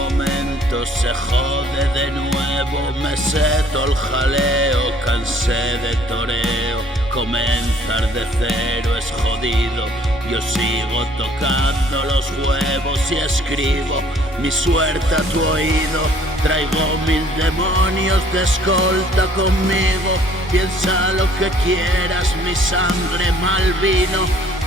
momento se jode de nuevo, me seto el jaleo, cansé de toreo, comenzar de cero es jodido. Yo sigo tocando los huevos y escribo mi suerte a tu oído. Traigo 1000 demonios de escolta conmigo. Piensa lo que quieras, mi sangre mal vino.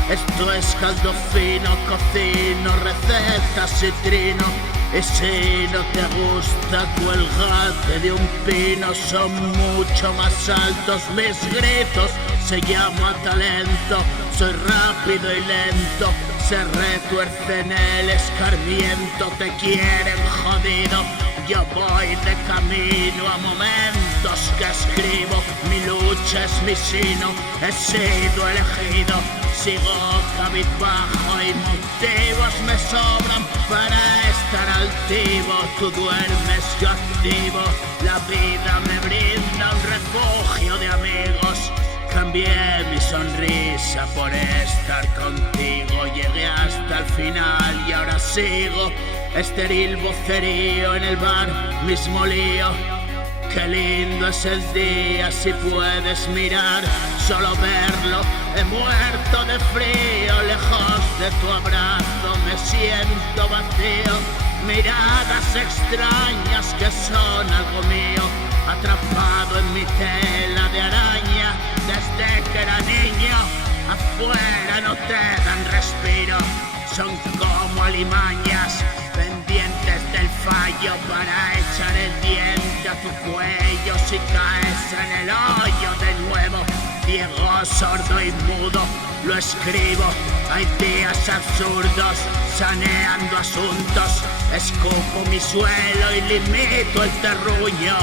Esto es caldo fino, cocino recetas y trino. Y si no te gusta, cuélgate de un pino. Son mucho más altos mis gritos, se llama talento. Soy rápido y lento, se retuerce en el escarmiento. Te quieren jodido, yo voy de camino a momentos que escribo. Mi lucha es mi sino, he sido elegido. Sigo cabizbajo y motivos me sobran para estar altivo. Tú duermes, yo activo. La vida me brinda un refugio de amigos. Cambié mi sonrisa por estar contigo. Llegué hasta el final y ahora sigo. Estéril vocerío en el bar, mismo lío. Qué lindo es el día si puedes mirar, solo verlo. He muerto de frío, lejos de tu abrazo me siento vacío. Miradas extrañas que son algo mío, atrapado en mi tela de araña desde que era niño. Afuera no te dan respiro, son como alimañas pendientes del fallo para echar el diente a tu cuello si caes en el hoyo de nuevo. Ciego, sordo y mudo, lo escribo. Hay días absurdos, saneando asuntos. Escupo mi suelo y limito el terruño.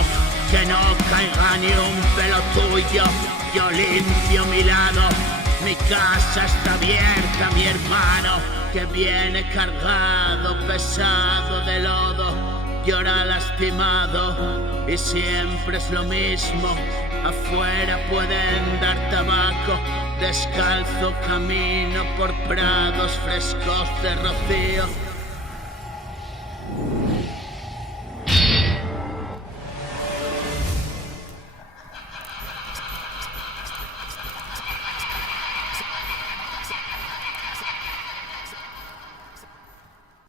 Que no caiga ni un pelo tuyo. Yo limpio mi lado. Mi casa está abierta, mi hermano, que viene cargado, pesado de lodo. Llora lastimado y siempre es lo mismo. Afuera pueden dar tabaco, descalzo camino por prados frescos de rocío.